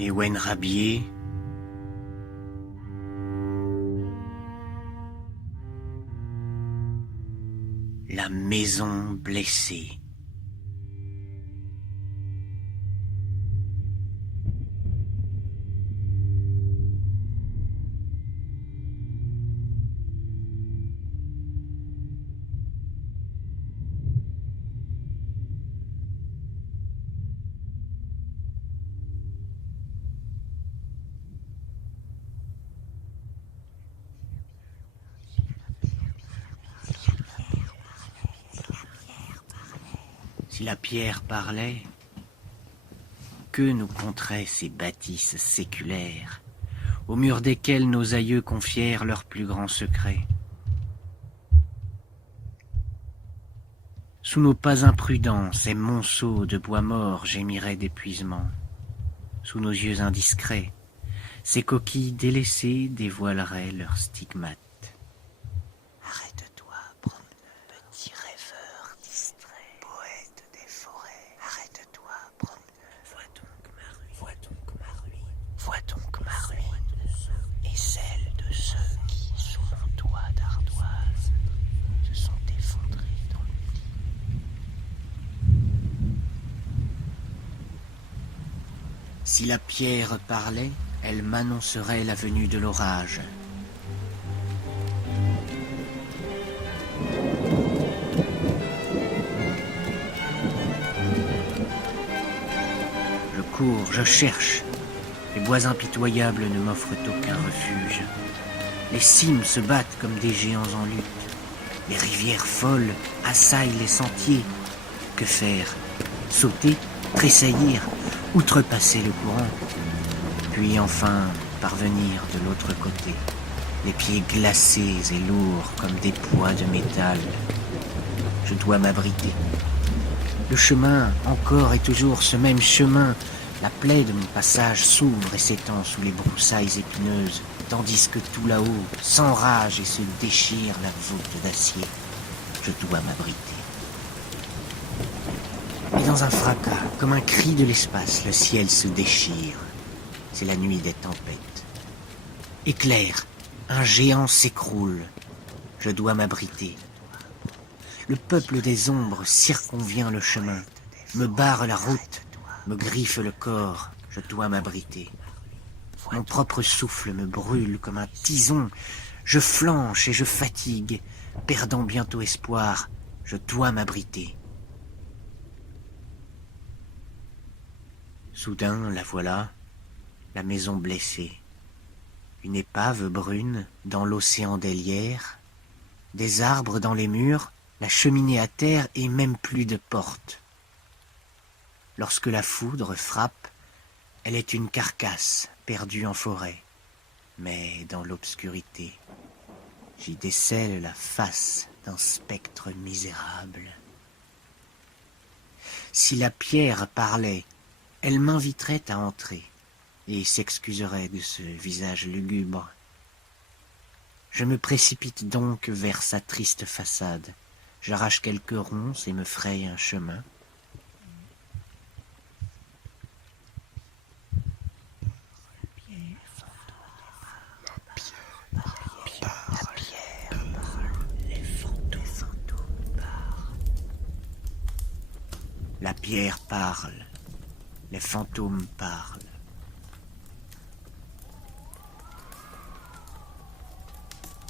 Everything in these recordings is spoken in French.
Ewen Rabier, la maison blessée. Si la pierre parlait, que nous conteraient ces bâtisses séculaires, au mur desquelles nos aïeux confièrent leurs plus grands secrets. Sous nos pas imprudents, ces monceaux de bois mort gémiraient d'épuisement. Sous nos yeux indiscrets, ces coquilles délaissées dévoileraient leurs stigmates. Arrête-toi, promeneur, petit rêveur distrait, poète des forêts. Arrête-toi, promeneur, vois donc ma ruine, vois donc ma ruine, et celle de ceux qui, sous mon toit d'ardoise, se sont effondrés dans l'oubli. Si la pierre parlait, elle m'annoncerait la venue de l'orage. Je cours, je cherche. Les bois impitoyables ne m'offrent aucun refuge. Les cimes se battent comme des géants en lutte. Les rivières folles assaillent les sentiers. Que faire? Sauter? Tressaillir? Outrepasser le courant? Puis enfin parvenir de l'autre côté, les pieds glacés et lourds comme des poids de métal. Je dois m'abriter. Le chemin, encore et toujours ce même chemin. La plaie de mon passage s'ouvre et s'étend sous les broussailles épineuses, tandis que tout là-haut s'enrage et se déchire la voûte d'acier. Je dois m'abriter. Et dans un fracas, comme un cri de l'espace, le ciel se déchire. C'est la nuit des tempêtes. Éclair, un géant s'écroule. Je dois m'abriter. Le peuple des ombres circonvient le chemin, me barre la route, me griffe le corps. Je dois m'abriter. Mon propre souffle me brûle comme un tison. Je flanche et je fatigue, perdant bientôt espoir. Je dois m'abriter. Soudain, la voilà, la maison blessée. Une épave brune dans l'océan des lierres, des arbres dans les murs, la cheminée à terre et même plus de porte. Lorsque la foudre frappe, elle est une carcasse perdue en forêt. Mais dans l'obscurité, j'y décèle la face d'un spectre misérable. Si la pierre parlait, elle m'inviterait à entrer et s'excuserait de ce visage lugubre. Je me précipite donc vers sa triste façade. J'arrache quelques ronces et me fraye un chemin. La pierre parle, les fantômes parlent.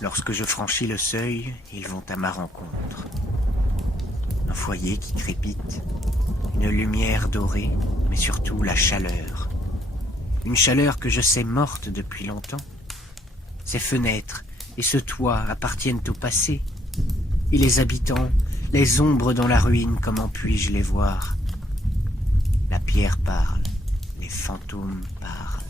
Lorsque je franchis le seuil, ils vont à ma rencontre. Un foyer qui crépite, une lumière dorée, mais surtout la chaleur. Une chaleur que je sais morte depuis longtemps. Ces fenêtres et ce toit appartiennent au passé. Et les habitants, les ombres dans la ruine, comment puis-je les voir? La pierre parle, les fantômes parlent.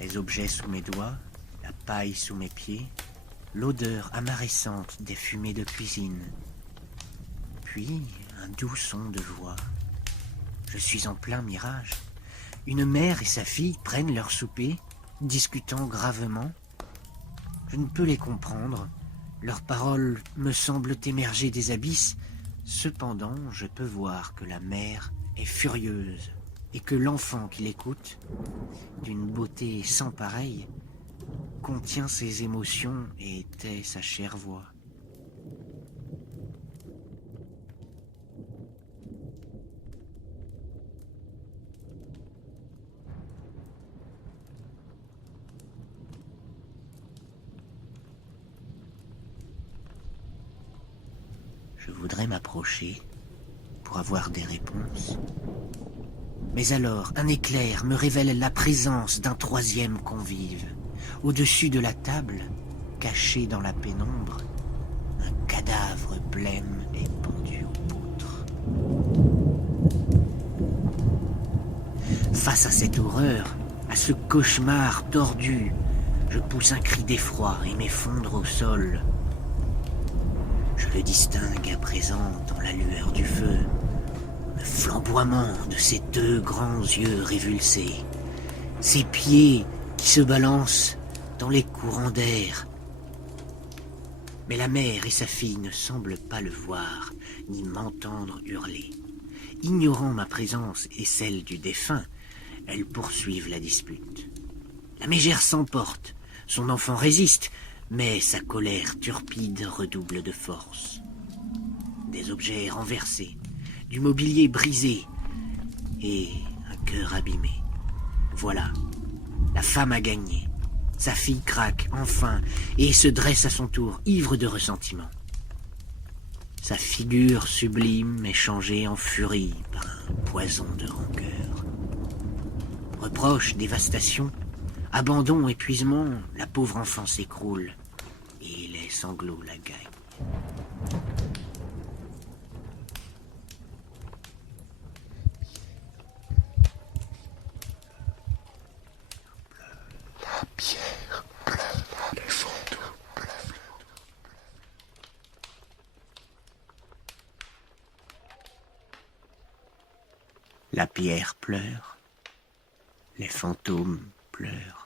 Les objets sous mes doigts, la paille sous mes pieds, l'odeur amarissante des fumées de cuisine. puis, un doux son de voix. Je suis en plein mirage. Une mère et sa fille prennent leur souper, discutant gravement. Je ne peux les comprendre. Leurs paroles me semblent émerger des abysses. Cependant, je peux voir que la mère est furieuse et que l'enfant qui l'écoute, d'une beauté sans pareille, contient ses émotions et tait sa chère voix. Je voudrais m'approcher pour avoir des réponses. Mais alors, un éclair me révèle la présence d'un troisième convive. Au-dessus de la table, caché dans la pénombre, un cadavre blême est pendu aux poutres. Face à cette horreur, à ce cauchemar tordu, je pousse un cri d'effroi et m'effondre au sol. Je le distingue à présent dans la lueur du feu, le flamboiement de ses deux grands yeux révulsés, ses pieds qui se balancent dans les courants d'air. Mais la mère et sa fille ne semblent pas le voir, ni m'entendre hurler. Ignorant ma présence et celle du défunt, elles poursuivent la dispute. La mégère s'emporte, son enfant résiste, mais sa colère turpide redouble de force. Des objets renversés, du mobilier brisé et un cœur abîmé. Voilà, la femme a gagné. Sa fille craque enfin et se dresse à son tour, ivre de ressentiment. Sa figure sublime est changée en furie par un poison de rancœur. Reproches, dévastation, abandon, épuisement, la pauvre enfant s'écroule et les sanglots la gagnent. La pierre pleure, les fantômes pleurent. La pierre pleure, les fantômes pleurent.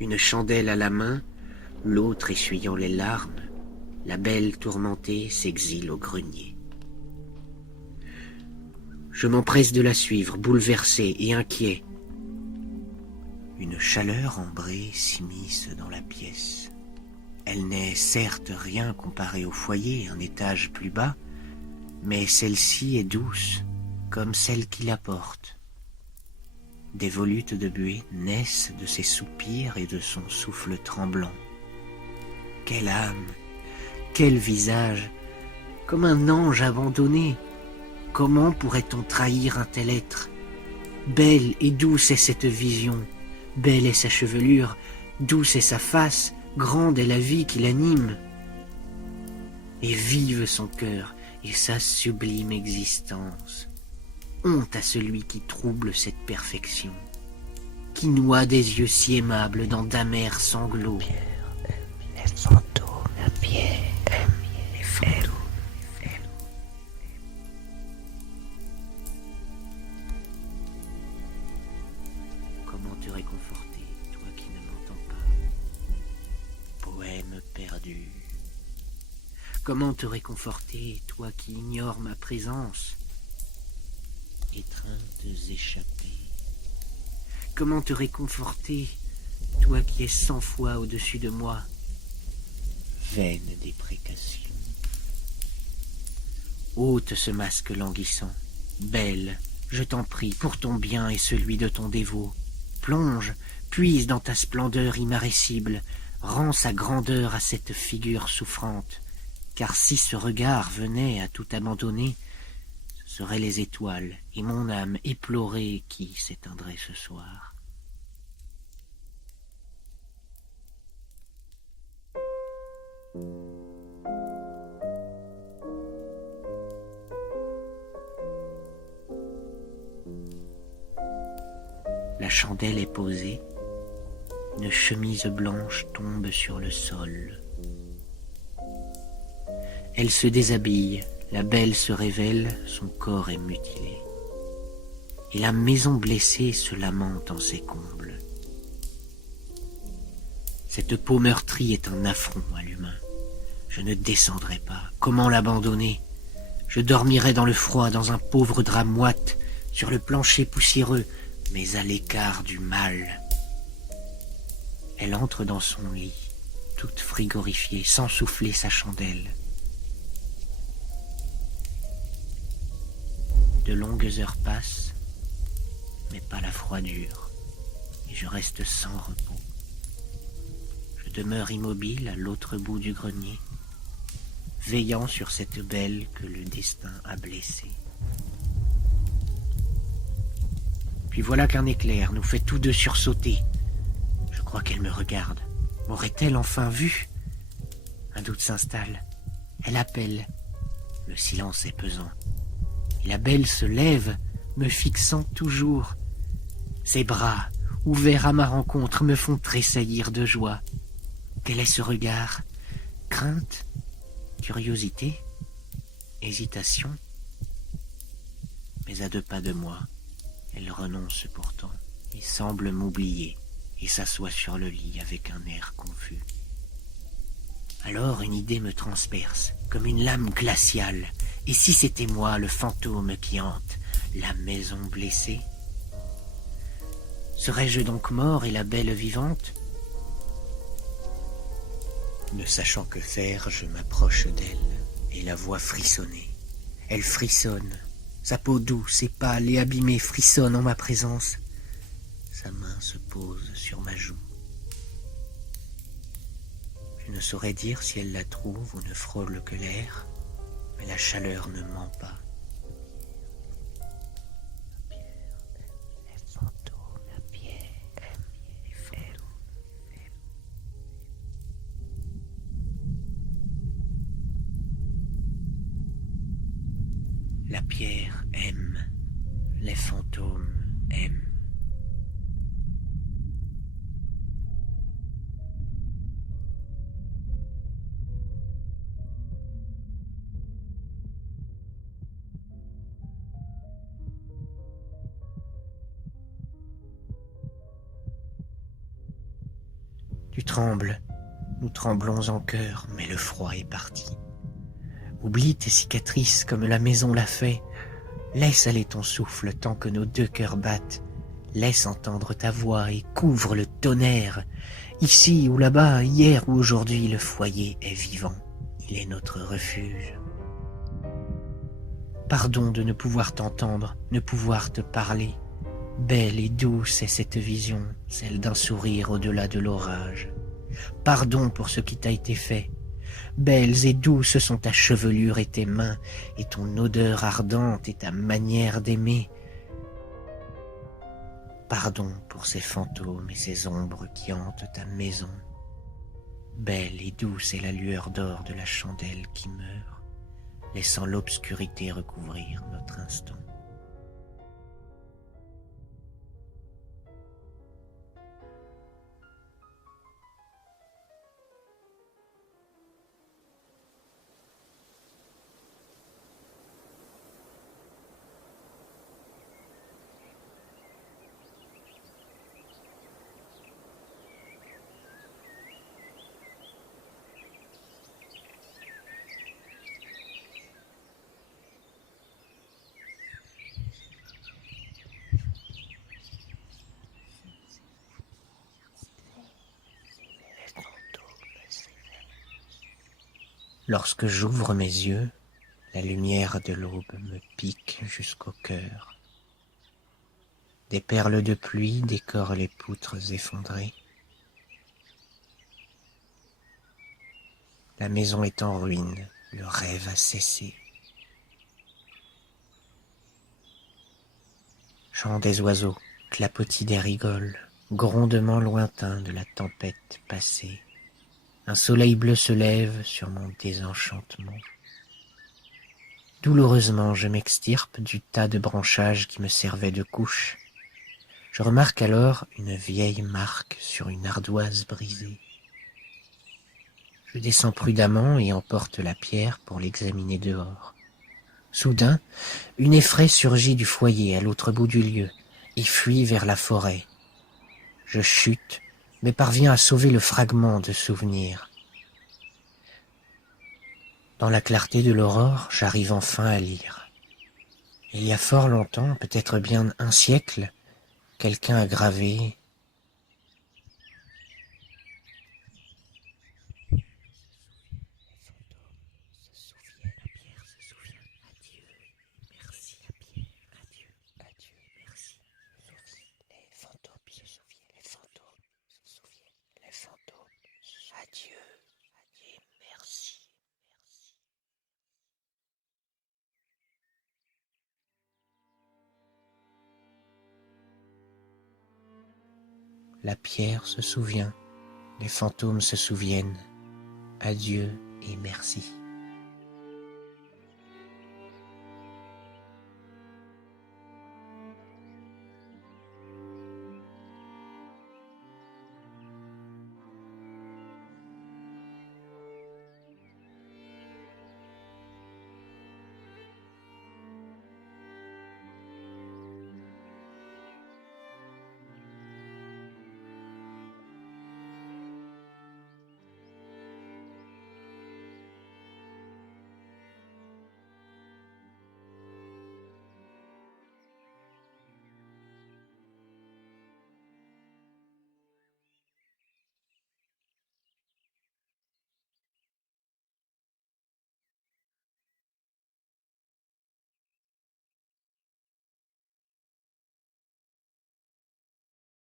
Une chandelle à la main, l'autre essuyant les larmes, la belle tourmentée s'exile au grenier. Je m'empresse de la suivre, bouleversé et inquiet. Une chaleur ambrée s'immisce dans la pièce. Elle n'est certes rien comparée au foyer, un étage plus bas, mais celle-ci est douce, comme celle qui la porte. Des volutes de buée naissent de ses soupirs et de son souffle tremblant. Quelle âme, quel visage, comme un ange abandonné. Comment pourrait-on trahir un tel être? Belle et douce est cette vision, belle est sa chevelure, douce est sa face, grande est la vie qui l'anime. Et vive son cœur et sa sublime existence. Honte à celui qui trouble cette perfection, qui noie des yeux si aimables dans d'amers sanglots. Les fantômes, la pierre aime les fantômes. Comment te réconforter, toi qui ne m'entends pas? Poème perdu. Comment te réconforter, toi qui ignores ma présence? Étreintes échappées. Comment te réconforter, toi qui es 100 fois au-dessus de moi? Vaine déprécation. Ôte ce masque languissant. Belle, je t'en prie, pour ton bien et celui de ton dévot. Plonge, puise dans ta splendeur immarcessible, rends sa grandeur à cette figure souffrante. car si ce regard venait à tout abandonner, ce seraient les étoiles et mon âme éplorée qui s'éteindrait ce soir. La chandelle est posée, une chemise blanche tombe sur le sol. Elle se déshabille, la belle se révèle, son corps est mutilé. Et la maison blessée se lamente en ses combles. Cette peau meurtrie est un affront à l'humain. Je ne descendrai pas. Comment l'abandonner? Je dormirai dans le froid, dans un pauvre drap moite, sur le plancher poussiéreux, mais à l'écart du mal. Elle entre dans son lit, toute frigorifiée, sans souffler sa chandelle. De longues heures passent, mais pas la froidure, et je reste sans repos. Je demeure immobile à l'autre bout du grenier, veillant sur cette belle que le destin a blessée. Puis voilà qu'un éclair nous fait tous deux sursauter. Je crois qu'elle me regarde. M'aurait-elle enfin vu? Un doute s'installe. Elle appelle. Le silence est pesant. Et la belle se lève, me fixant toujours. Ses bras, ouverts à ma rencontre, me font tressaillir de joie. Quel est ce regard? Crainte? Curiosité? Hésitation? Mais à 2 pas de moi, elle renonce pourtant, et semble m'oublier, et s'assoit sur le lit avec un air confus. Alors une idée me transperce, comme une lame glaciale. Et si c'était moi, le fantôme qui hante la maison blessée? Serais-je donc mort et la belle vivante? Ne sachant que faire, je m'approche d'elle et la vois frissonner. Elle frissonne, sa peau douce et pâle et abîmée frissonne en ma présence. Sa main se pose sur ma joue. Je ne saurais dire si elle la trouve ou ne frôle que l'air, mais la chaleur ne ment pas. Les fantômes, la pierre, les fantômes. La pierre aime, les fantômes aiment. Tu trembles, nous tremblons en chœur, mais le froid est parti. Oublie tes cicatrices comme la maison l'a fait. Laisse aller ton souffle tant que nos 2 cœurs battent. Laisse entendre ta voix et couvre le tonnerre. Ici ou là-bas, hier ou aujourd'hui, le foyer est vivant. Il est notre refuge. Pardon de ne pouvoir t'entendre, ne pouvoir te parler. Belle et douce est cette vision, celle d'un sourire au-delà de l'orage. Pardon pour ce qui t'a été fait. Belles et douces sont ta chevelure et tes mains, et ton odeur ardente et ta manière d'aimer. Pardon pour ces fantômes et ces ombres qui hantent ta maison. Belle et douce est la lueur d'or de la chandelle qui meurt, laissant l'obscurité recouvrir notre instant. Lorsque j'ouvre mes yeux, la lumière de l'aube me pique jusqu'au cœur. Des perles de pluie décorent les poutres effondrées. La maison est en ruine, Le rêve a cessé. Chant des oiseaux, clapotis des rigoles, grondement lointain de la tempête passée. Un soleil bleu se lève sur mon désenchantement. Douloureusement, je m'extirpe du tas de branchages qui me servait de couche. Je remarque alors une vieille marque sur une ardoise brisée. Je descends prudemment et emporte la pierre pour l'examiner dehors. Soudain, une effraie surgit du foyer à l'autre bout du lieu et fuit vers la forêt. Je chute, mais parviens à sauver le fragment de souvenir. Dans la clarté de l'aurore, j'arrive enfin à lire. Il y a fort longtemps, peut-être bien un siècle, quelqu'un a gravé la pierre se souvient, les fantômes se souviennent. Adieu et merci.